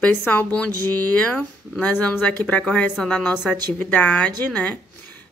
Pessoal, bom dia. Nós vamos aqui para a correção da nossa atividade, né?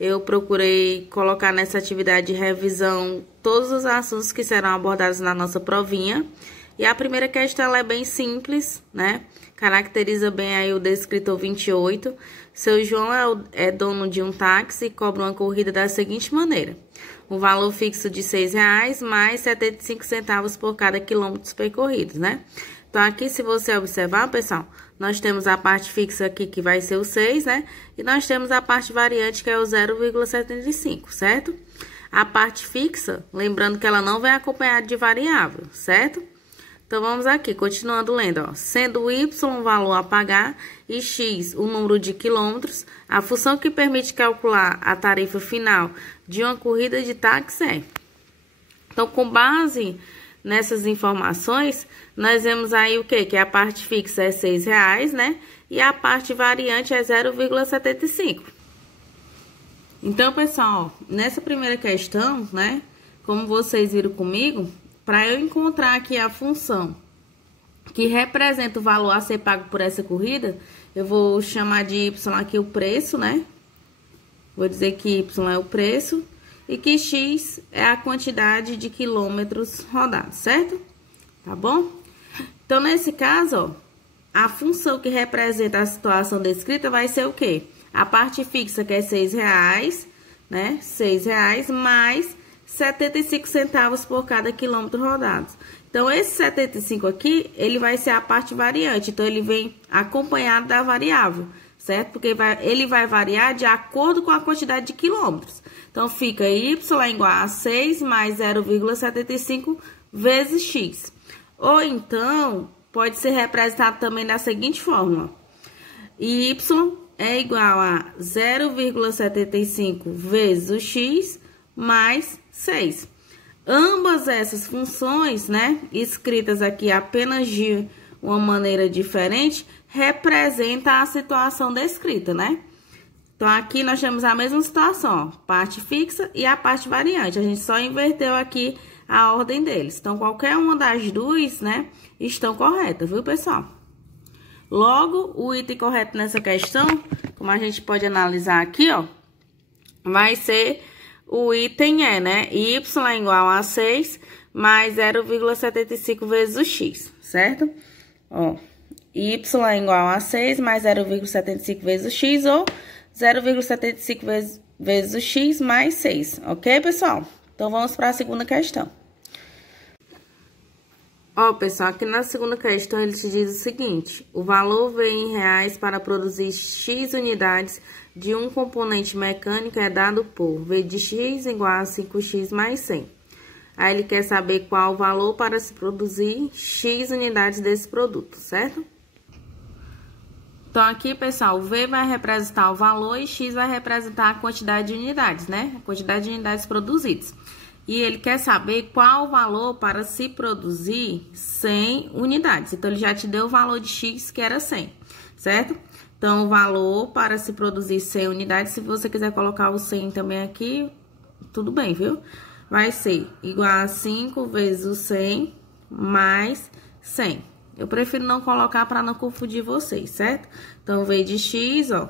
Eu procurei colocar nessa atividade de revisão todos os assuntos que serão abordados na nossa provinha. E a primeira questão ela é bem simples, né? Caracteriza bem aí o descritor 28. Seu João é dono de um táxi e cobra uma corrida da seguinte maneira: um valor fixo de R$6 mais 75 centavos por cada quilômetro percorrido, né? Então, aqui, se você observar, pessoal, nós temos a parte fixa aqui, que vai ser o 6, né? E nós temos a parte variante, que é o 0,75, certo? A parte fixa, lembrando que ela não vem acompanhada de variável, certo? Então, vamos aqui, continuando lendo, ó. Sendo y o valor a pagar e x o número de quilômetros, a função que permite calcular a tarifa final de uma corrida de táxi é... Então, com base nessas informações, nós vemos aí o quê? Que a parte fixa é R$6, né? E a parte variante é 0,75. Então, pessoal, nessa primeira questão, né? Como vocês viram comigo, para eu encontrar aqui a função que representa o valor a ser pago por essa corrida, eu vou chamar de y aqui o preço, né? Vou dizer que y é o preço e que x é a quantidade de quilômetros rodados, certo? Tá bom? Então, nesse caso, ó, a função que representa a situação descrita vai ser o quê? A parte fixa, que é R$6, né? R$6 mais 75 centavos por cada quilômetro rodado. Então, esse 75 aqui, ele vai ser a parte variante. Então, ele vem acompanhado da variável, certo? Porque ele vai variar de acordo com a quantidade de quilômetros. Então, fica y igual a 6 mais 0,75 vezes x. Ou então, pode ser representado também da seguinte forma: y é igual a 0,75 vezes o x mais 6. Ambas essas funções, né, escritas aqui apenas de uma maneira diferente, representa a situação descrita, né? Então, aqui nós temos a mesma situação, ó, parte fixa e a parte variante. A gente só inverteu aqui a ordem deles. Então, qualquer uma das duas, né, estão corretas, viu, pessoal? Logo, o item correto nessa questão, como a gente pode analisar aqui, ó, vai ser o item E, né? Y é igual a 6 mais 0,75 vezes o x, certo? Ó, y é igual a 6 mais 0,75 vezes o x, ou 0,75 vezes o x mais 6, ok, pessoal? Então, vamos para a segunda questão. Ó, pessoal, aqui na segunda questão, ele te diz o seguinte: o valor vem em reais para produzir x unidades de um componente mecânico é dado por V de x igual a 5x mais 100. Aí, ele quer saber qual o valor para se produzir x unidades desse produto, certo? Então, aqui, pessoal, o V vai representar o valor e x vai representar a quantidade de unidades, né? A quantidade de unidades produzidas. E ele quer saber qual o valor para se produzir 100 unidades. Então, ele já te deu o valor de x, que era 100, certo? Então, o valor para se produzir 100 unidades, se você quiser colocar o 100 também aqui, tudo bem, viu? Vai ser igual a 5 vezes o 100 mais 100. Eu prefiro não colocar para não confundir vocês, certo? Então, V de x, ó.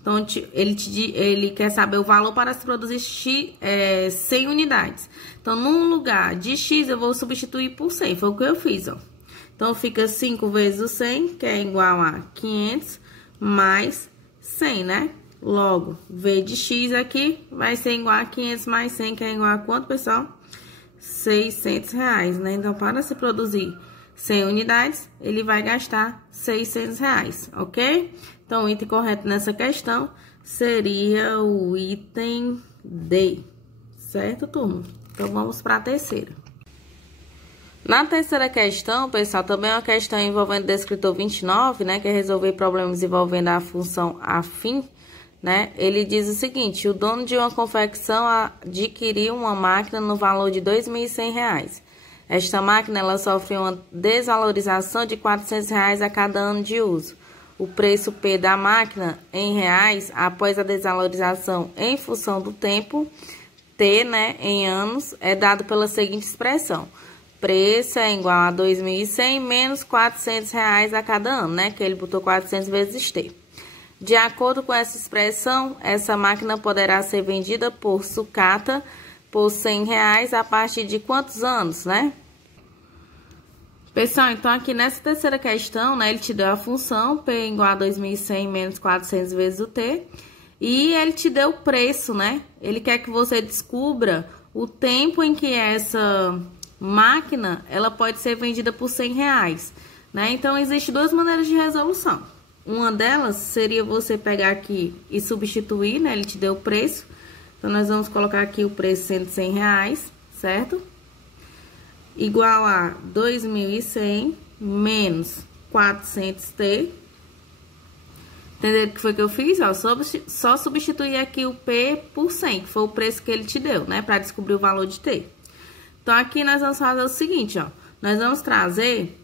Então, ele quer saber o valor para se produzir 100 unidades. Então, no lugar de x, eu vou substituir por 100. Foi o que eu fiz, ó. Então, fica 5 vezes o 100, que é igual a 500, mais 100, né? Logo, V de x aqui vai ser igual a 500 mais 100, que é igual a quanto, pessoal? R$600, né? Então, para se produzir 100 unidades, ele vai gastar R$600, ok? Então, o item correto nessa questão seria o item D, certo, turma? Então, vamos para a terceira. Na terceira questão, pessoal, também é uma questão envolvendo o descritor 29, né? Que é resolver problemas envolvendo a função afim, né? Ele diz o seguinte: o dono de uma confecção adquiriu uma máquina no valor de R$2.100. Esta máquina, ela sofre uma desvalorização de R$400 a cada ano de uso. O preço P da máquina em reais, após a desvalorização em função do tempo, T, né, em anos, é dado pela seguinte expressão: preço é igual a 2.100 menos R$400 a cada ano, né? Que ele botou 400 vezes T. De acordo com essa expressão, essa máquina poderá ser vendida por sucata por R$100 a partir de quantos anos, né? Pessoal, então aqui nessa terceira questão, né, ele te deu a função P igual a 2.100 menos 400 vezes o T. E ele te deu o preço, né? Ele quer que você descubra o tempo em que essa máquina, ela pode ser vendida por R$100, né? Então, existem duas maneiras de resolução. Uma delas seria você pegar aqui e substituir, né? Ele te deu o preço. Então, nós vamos colocar aqui o preço sendo R$100, certo? Igual a 2.100 menos 400T. Entenderam o que foi que eu fiz? Ó, só substituir aqui o P por 100, que foi o preço que ele te deu, né? Para descobrir o valor de T. Então, aqui nós vamos fazer o seguinte, ó. Nós vamos trazer,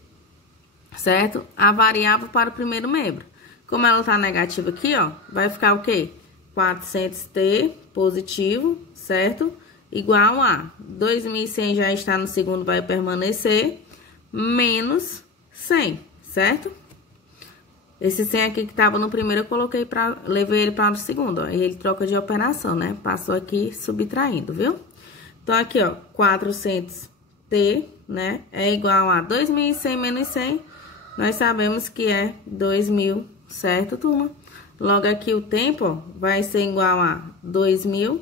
certo? A variável para o primeiro membro. Como ela tá negativa aqui, ó, vai ficar o quê? 400T positivo, certo? Igual a 2.100 já está no segundo, vai permanecer, menos 100, certo? Esse 100 aqui que tava no primeiro, eu levei ele para o segundo, ó. E ele troca de operação, né? Passou aqui subtraindo, viu? Então, aqui, ó, 400T, né? É igual a 2.100 menos 100. Nós sabemos que é 2.000, certo, turma? Logo aqui o tempo, ó, vai ser igual a 2.000,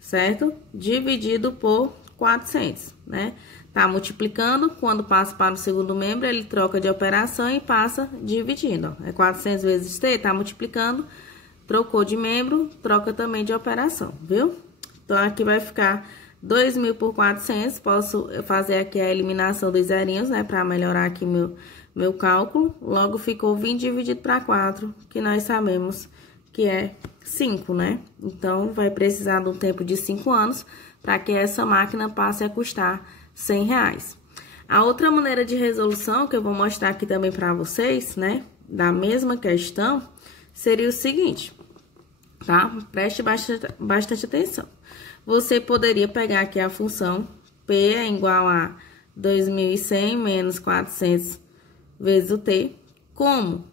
certo? Dividido por 400, né? Tá multiplicando, quando passa para o segundo membro, ele troca de operação e passa dividindo, ó. É 400 vezes T, tá multiplicando, trocou de membro, troca também de operação, viu? Então, aqui vai ficar 2.000 por 400, posso fazer aqui a eliminação dos zerinhos, né, para melhorar aqui meu cálculo. Logo, ficou 20 dividido para 4, que nós sabemos que é 5, né? Então, vai precisar de um tempo de 5 anos para que essa máquina passe a custar R$100. A outra maneira de resolução que eu vou mostrar aqui também para vocês, né, da mesma questão, seria o seguinte, tá? Preste bastante atenção. Você poderia pegar aqui a função P é igual a 2.100 menos 400 vezes o T. Como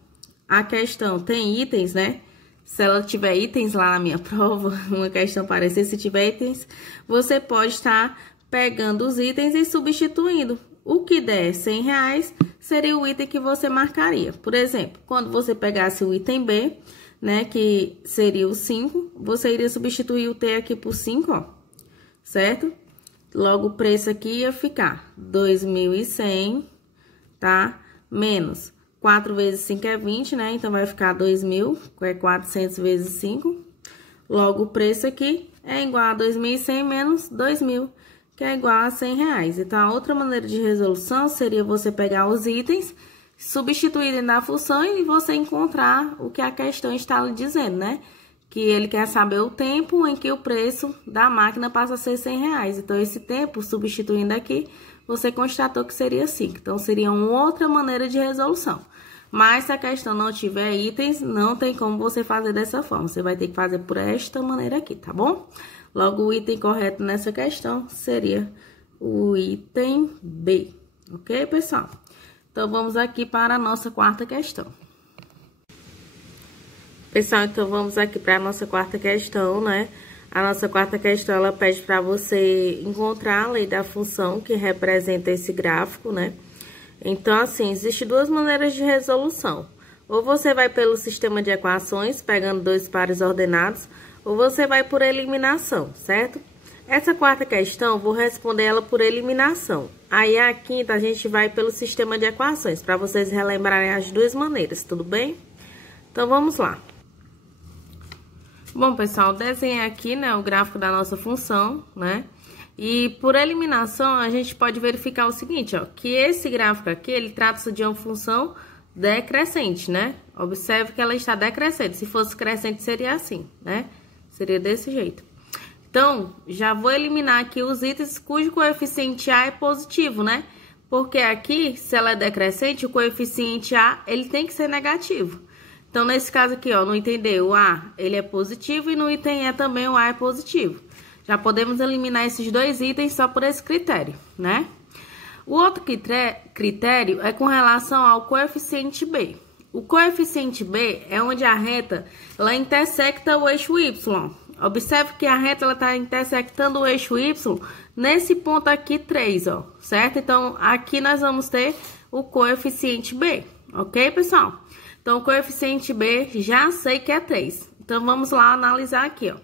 a questão tem itens, né? Se ela tiver itens lá na minha prova, uma questão parecida, se tiver itens, você pode estar pegando os itens e substituindo. O que der R$100 seria o item que você marcaria. Por exemplo, quando você pegasse o item B, né, que seria o 5, você iria substituir o T aqui por 5, ó, certo? Logo, o preço aqui ia ficar 2.100, tá? Menos 4 vezes 5 é 20, né? Então, vai ficar 2.000, que é 400 vezes 5. Logo, o preço aqui é igual a 2.100 menos 2.000, que é igual a R$100. Então, a outra maneira de resolução seria você pegar os itens, substituir na função e você encontrar o que a questão está lhe dizendo, né? Que ele quer saber o tempo em que o preço da máquina passa a ser R$100. Então, esse tempo, substituindo aqui, você constatou que seria 5. Então, seria uma outra maneira de resolução. Mas, se a questão não tiver itens, não tem como você fazer dessa forma. Você vai ter que fazer por esta maneira aqui, tá bom? Logo, o item correto nessa questão seria o item B, ok, pessoal? Então, vamos aqui para a nossa quarta questão. Pessoal, então, vamos aqui para a nossa quarta questão, né? A nossa quarta questão, ela pede para você encontrar a lei da função que representa esse gráfico, né? Então, assim, existem duas maneiras de resolução. Ou você vai pelo sistema de equações, pegando dois pares ordenados, ou você vai por eliminação, certo? Essa quarta questão, vou responder ela por eliminação. Aí, a quinta, a gente vai pelo sistema de equações, para vocês relembrarem as duas maneiras, tudo bem? Então, vamos lá. Bom, pessoal, desenhei aqui, né, o gráfico da nossa função, né? E por eliminação, a gente pode verificar o seguinte, ó, que esse gráfico aqui, ele trata-se de uma função decrescente, né? Observe que ela está decrescente. Se fosse crescente, seria assim, né? Seria desse jeito. Então, já vou eliminar aqui os itens cujo coeficiente A é positivo, né? Porque aqui, se ela é decrescente, o coeficiente A, ele tem que ser negativo. Então, nesse caso aqui, ó, no item D, o A, ele é positivo e no item E também o A é positivo. Já podemos eliminar esses dois itens só por esse critério, né? O outro critério é com relação ao coeficiente B. O coeficiente B é onde a reta ela intersecta o eixo Y. Observe que a reta está intersectando o eixo Y nesse ponto aqui 3, ó, certo? Então, aqui nós vamos ter o coeficiente B, ok, pessoal? Então, o coeficiente B já sei que é 3. Então, vamos lá analisar aqui, ó.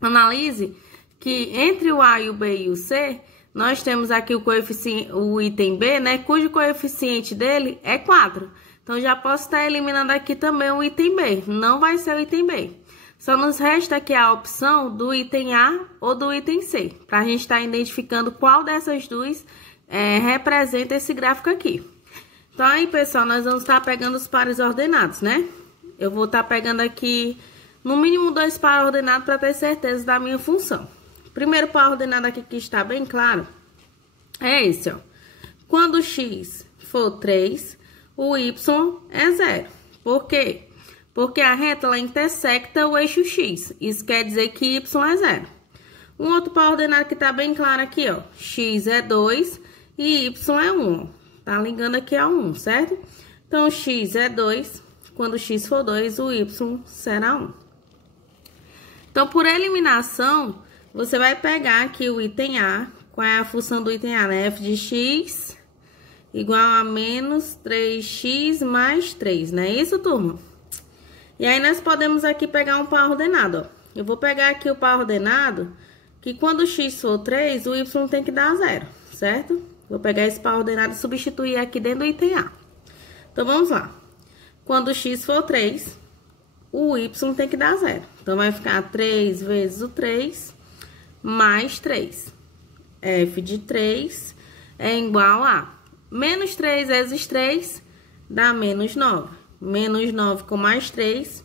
Analise que entre o A e o B e o C, nós temos aqui o coeficiente, o item B, né? Cujo coeficiente dele é 4. Então, já posso estar eliminando aqui também o item B. Não vai ser o item B. Só nos resta aqui a opção do item A ou do item C. Para a gente estar identificando qual dessas duas representa esse gráfico aqui. Então, aí, pessoal, nós vamos estar pegando os pares ordenados, né? Eu vou estar pegando aqui, no mínimo, 2 pares ordenados para ter certeza da minha função. O primeiro par ordenado aqui que está bem claro é esse, ó. Quando o x for 3, o y é 0. Por quê? Porque a reta ela intersecta o eixo x. Isso quer dizer que y é 0. Um outro par ordenado que está bem claro aqui, ó. X é 2 e y é 1. Tá ligando aqui ao 1, certo? Então, x é 2. Quando x for 2, o y será 1. Então, por eliminação, você vai pegar aqui o item A. Qual é a função do item A, né? F de x igual a menos 3x mais 3, não é isso, turma? E aí, nós podemos aqui pegar um par ordenado, ó. Eu vou pegar aqui o par ordenado, que quando x for 3, o y tem que dar 0, certo? Vou pegar esse par ordenado e substituir aqui dentro do item A. Então, vamos lá. Quando x for 3, o y tem que dar 0. Então, vai ficar 3 vezes o 3 mais 3. F de 3 é igual a menos 3 vezes 3 dá menos 9. Menos 9 com mais 3,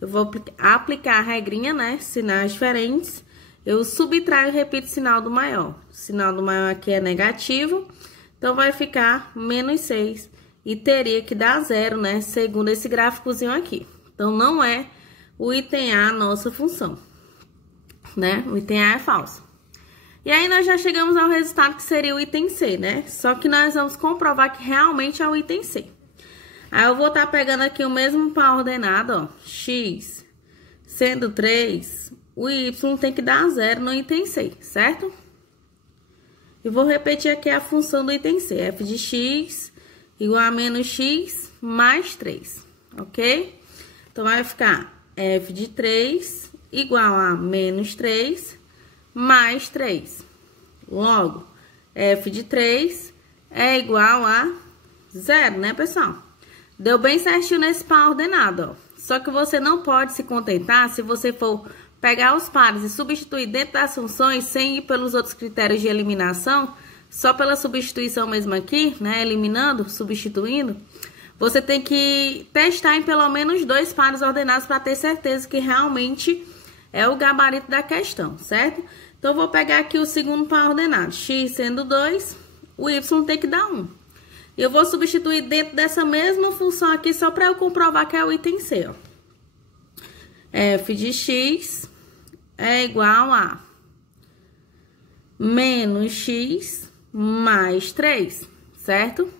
eu vou aplicar a regrinha, né? Sinais diferentes. Eu subtraio e repito o sinal do maior. O sinal do maior aqui é negativo, então vai ficar menos 6. E teria que dar 0, né? Segundo esse gráficozinho aqui. Então, não é o item A a nossa função, né? O item A é falso. E aí, nós já chegamos ao resultado que seria o item C, né? Só que nós vamos comprovar que realmente é o item C. Aí, eu vou estar pegando aqui o mesmo par ordenado, ó. X sendo 3, o y tem que dar 0 no item C, certo? E vou repetir aqui a função do item C. F de x igual a menos x mais 3, ok? Então, vai ficar f de 3 igual a menos 3 mais 3. Logo, f de 3 é igual a 0, né, pessoal? Deu bem certinho nesse par ordenado, ó. Só que você não pode se contentar se você for pegar os pares e substituir dentro das funções sem ir pelos outros critérios de eliminação, só pela substituição mesmo aqui, né, eliminando, substituindo. Você tem que testar em pelo menos 2 pares ordenados para ter certeza que realmente é o gabarito da questão, certo? Então, eu vou pegar aqui o segundo par ordenado. X sendo 2, o y tem que dar 1. E eu vou substituir dentro dessa mesma função aqui só para eu comprovar que é o item C, ó. F de x é igual a menos x mais 3, certo?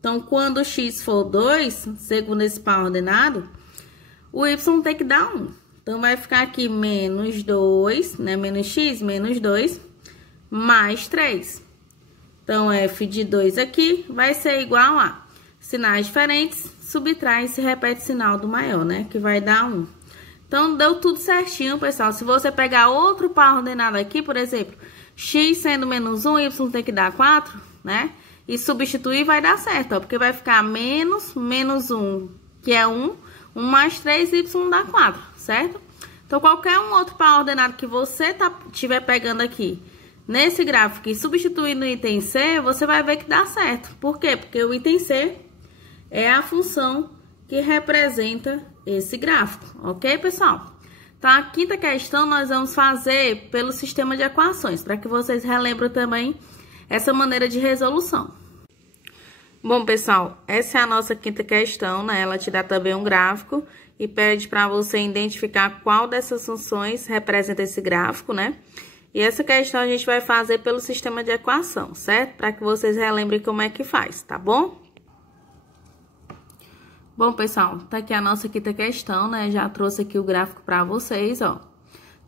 Então, quando x for 2, segundo esse par ordenado, o y tem que dar 1. Então, vai ficar aqui menos 2, né? Menos x, menos 2, mais 3. Então, f de 2 aqui vai ser igual a sinais diferentes, subtrai e se repete o sinal do maior, né? Que vai dar 1. Então, deu tudo certinho, pessoal. Se você pegar outro par ordenado aqui, por exemplo, x sendo menos 1, y tem que dar 4, né? E substituir vai dar certo, ó, porque vai ficar menos 1, que é 1, 1 mais 3, y dá 4, certo? Então, qualquer um outro par ordenado que você estiver pegando aqui nesse gráfico e substituindo o item C, você vai ver que dá certo. Por quê? Porque o item C é a função que representa esse gráfico, ok, pessoal? Então, a quinta questão nós vamos fazer pelo sistema de equações, para que vocês relembrem também essa maneira de resolução. Bom, pessoal, essa é a nossa quinta questão, né? Ela te dá também um gráfico e pede para você identificar qual dessas funções representa esse gráfico, né? E essa questão a gente vai fazer pelo sistema de equação, certo? Para que vocês relembrem como é que faz, tá bom? Bom, pessoal, tá aqui a nossa quinta questão, né? Já trouxe aqui o gráfico para vocês, ó.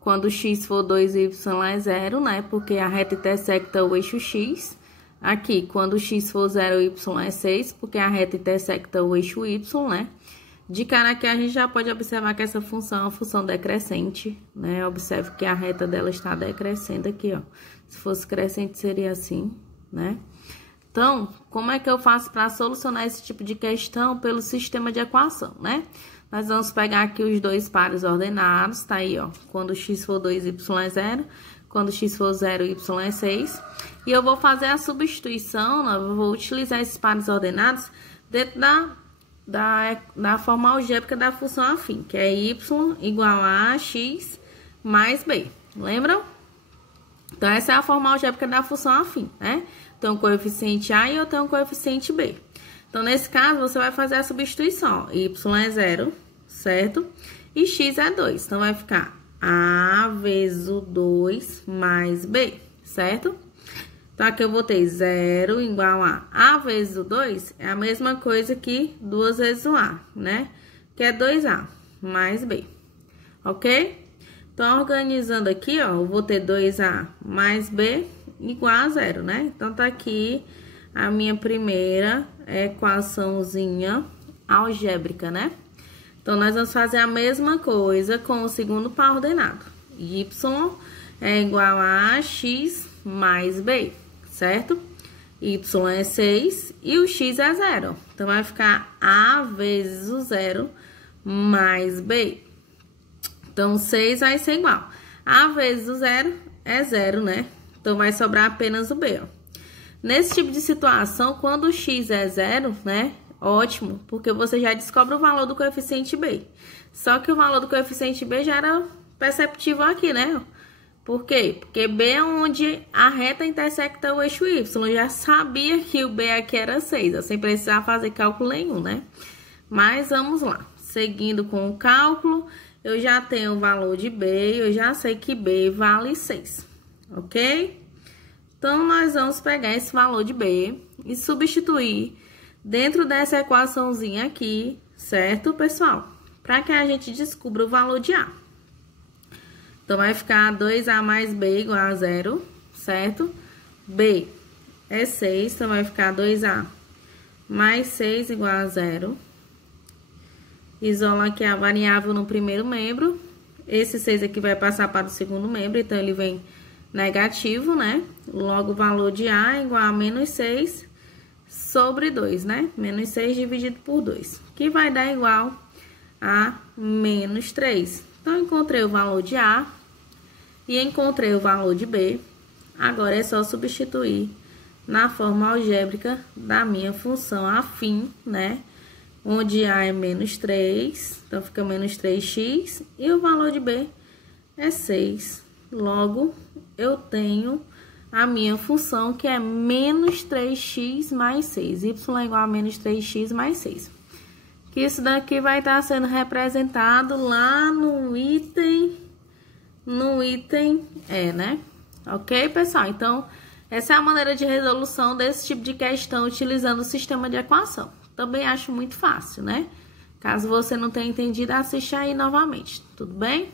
Quando x for 2 e y é 0, né? Porque a reta intersecta o eixo x. Aqui, quando x for 0 e y é 6, porque a reta intersecta o eixo y, né? De cara aqui, a gente já pode observar que essa função é uma função decrescente, né? Observe que a reta dela está decrescendo aqui, ó. Se fosse crescente, seria assim, né? Então, como é que eu faço para solucionar esse tipo de questão pelo sistema de equação, né? Nós vamos pegar aqui os dois pares ordenados, tá aí, ó. Quando x for 2, y é 0. Quando x for 0, y é 6. E eu vou fazer a substituição, né? Eu vou utilizar esses pares ordenados dentro da forma algébrica da função afim, que é y igual a x mais b. Lembram? Então, essa é a forma algébrica da função afim, né? Tem um coeficiente a e eu tenho um coeficiente b. Então, nesse caso, você vai fazer a substituição. Y é 0, certo? E x é 2. Então, vai ficar a vezes o 2 mais b, certo? Então, aqui eu vou ter 0 igual a vezes o 2 é a mesma coisa que 2 vezes o a, né? Que é 2a mais b, ok? Então, organizando aqui, ó, eu vou ter 2a mais b igual a 0, né? Então, tá aqui a minha primeira equaçãozinha algébrica, né? Então, nós vamos fazer a mesma coisa com o segundo par ordenado. Y é igual a x mais b, certo? Y é 6 e o x é 0. Então, vai ficar a vezes o 0 mais b. Então, 6 vai ser igual. A vezes o 0 é 0, né? Então, vai sobrar apenas o b, ó. Nesse tipo de situação, quando o x é 0, né? Ótimo, porque você já descobre o valor do coeficiente b. Só que o valor do coeficiente b já era perceptível aqui, né? Por quê? Porque b é onde a reta intersecta o eixo y. Eu já sabia que o b aqui era 6, eu sem precisar fazer cálculo nenhum, né? Mas vamos lá. Seguindo com o cálculo, eu já tenho o valor de b, eu já sei que b vale 6, ok? Então, nós vamos pegar esse valor de b e substituir dentro dessa equaçãozinha aqui, certo, pessoal? Para que a gente descubra o valor de a. Então, vai ficar 2a mais b igual a 0, certo? b é 6, então vai ficar 2a mais 6 igual a 0. Isola aqui a variável no primeiro membro. Esse 6 aqui vai passar para o segundo membro, então ele vem negativo, né? Logo, o valor de a é igual a menos 6 sobre 2, né? Menos 6 dividido por 2, que vai dar igual a menos 3. Então, encontrei o valor de a e encontrei o valor de b. Agora, é só substituir na forma algébrica da minha função afim, né? Onde a é menos 3, então fica menos 3x, e o valor de b é 6. Logo, eu tenho a minha função, que é menos 3x mais 6. Y é igual a menos 3x mais 6. Que isso daqui vai estar sendo representado lá no item E, né? Ok, pessoal? Então, essa é a maneira de resolução desse tipo de questão utilizando o sistema de equação. Também acho muito fácil, né? Caso você não tenha entendido, assiste aí novamente, tudo bem?